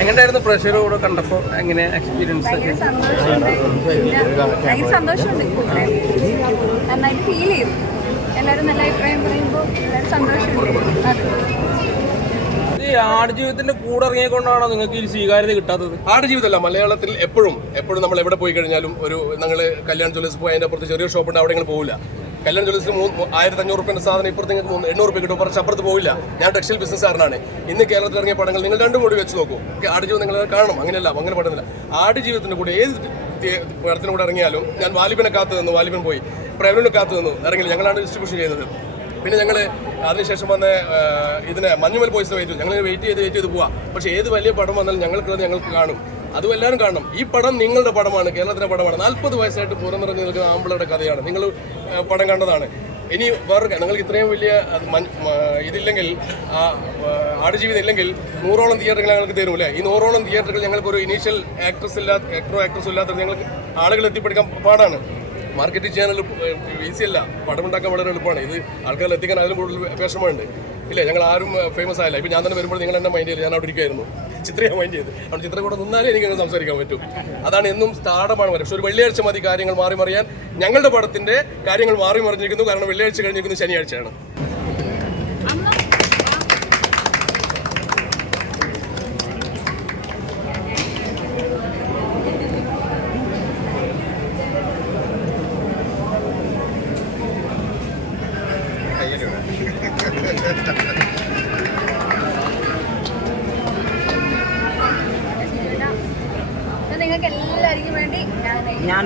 എങ്ങനെയായിരുന്നു പ്രഷറോട് കണ്ടപ്പോൾ എങ്ങനെ എക്സ്പീരിയൻസ്? ഭയങ്കര സന്തോഷമുണ്ട്, നന്നായിട്ട് ഫീൽ ചെയ്തു. എല്ലാവരും നല്ല അഭിപ്രായം പറയുമ്പോൾ എല്ലാവരും സന്തോഷമുണ്ട്. ഈ ആടുജീവിതത്തിന്റെ കൂടെ ഇറങ്ങിക്കൊണ്ടാണോ നിങ്ങൾക്ക് ഈ സ്വീകാര്യത കിട്ടാത്തത്? ആടുജീവിതമല്ല, മലയാളത്തിൽ എപ്പോഴും നമ്മൾ എവിടെ പോയി കഴിഞ്ഞാലും ഞങ്ങൾ കല്യാൺ ജ്വല്ലേഴ്സ് പോയി അതിൻ്റെ അപ്പുറത്ത് ചെറിയ ഷോപ്പുണ്ട്, അവിടെ നിങ്ങൾ പോകില്ല. കല്യാൺ ജ്വല്ലേഴ്സ് 1500 രൂപയുടെ സാധനം ഇപ്പുറത്ത് നിങ്ങൾക്ക് 800 രൂപ കിട്ടും, കുറച്ച് അപ്പുറത്ത് പോയില്ല. ഞാൻ ടെക്സ്റ്റൈൽ ബിസിനസ്സുകാരനാണ്. ഇന്ന് കേരളത്തിൽ ഇറങ്ങിയ പടങ്ങൾ നിങ്ങൾ 2 കോടി വെച്ച് നോക്കൂ. ആടുജീവിതം നിങ്ങൾ കാണണം, അങ്ങനെയല്ല, അങ്ങനെ പറ്റുന്നില്ല. ആടുജീവിതത്തിൻ്റെ കൂടെ ഏത് പടത്തിനും കൂടെ ഇറങ്ങിയാലും ഞാൻ വാലിബനെ കാത്തു നിന്നു, വാലിബൻ പോയി, പ്രേമനെ കാത്തു നിന്നു, ഇറങ്ങില്ല. ഞങ്ങളാണ് ഡിസ്ട്രിബ്യൂഷൻ ചെയ്യുന്നത്. പിന്നെ ഞങ്ങൾ അതിനുശേഷം വന്ന ഇതിനെ മഞ്ഞുമൽ ബോയ്സിനെ ഞങ്ങൾ വെയിറ്റ് ചെയ്ത് പോവാം. പക്ഷേ ഏത് വലിയ പടം വന്നാലും ഞങ്ങൾക്ക് കാണും. അതും എല്ലാവരും കാണണം. ഈ പടം നിങ്ങളുടെ പടമാണ്, കേരളത്തിൻ്റെ പടമാണ്. 40 വയസ്സായിട്ട് പുറന്നിറങ്ങി നിൽക്കുന്ന ആമ്പിളയുടെ കഥയാണ്. നിങ്ങൾ പടം കണ്ടതാണ്. ഇനി വേറെ നിങ്ങൾക്ക് ഇത്രയും വലിയ ഇതില്ലെങ്കിൽ, ആടുജീവിതം ഇല്ലെങ്കിൽ 100ഓളം തിയേറ്ററുകൾ ഞങ്ങൾക്ക് തരും അല്ലേ? ഈ 100ഓളം തിയേറ്ററുകൾ ഞങ്ങൾക്കൊരു ഇനീഷ്യൽ ആക്ട്രസും ഇല്ലാത്ത ഞങ്ങൾക്ക് ആളുകൾ എത്തിപ്പെടുക്കാൻ പാടാണ്. മാർക്കറ്റിംഗ് ചെയ്യാൻ ഈസിയല്ല, പടമുണ്ടാക്കാൻ വളരെ എളുപ്പമാണ്. ഇത് ആൾക്കാരിൽ എത്തിക്കാൻ അതിലും കൂടുതൽ വിഷമമുണ്ട് ഇല്ലേ? ഞങ്ങൾ ആരും ഫേമസ് ആയില്ല. ഇപ്പം ഞാൻ തന്നെ വരുമ്പോൾ നിങ്ങൾ എന്നെ മൈൻഡ് ചെയ്ത് ഞാൻ അവിടെ ഇരിക്കുമായിരുന്നു, ചിത്രയെ മൈൻഡ് ചെയ്ത്. അവിടെ ചിത്രം കൂടെ നിന്നാലേ എനിക്ക് സംസാരിക്കാൻ പറ്റും. അതാണ് എന്നും സ്ഥാടമാണ് വരും. പക്ഷെ ഒരു വെള്ളിയാഴ്ച മതി കാര്യങ്ങൾ മാറി മറിയാൻ. ഞങ്ങളുടെ പടത്തിൻ്റെ കാര്യങ്ങൾ മാറി മറിഞ്ഞിരിക്കുന്നു, കാരണം വെള്ളിയാഴ്ച കഴിഞ്ഞിരിക്കുന്നത് ശനിയാഴ്ചയാണ്. നിങ്ങൾക്ക് എല്ലാവർക്കും വേണ്ടി ഞാൻ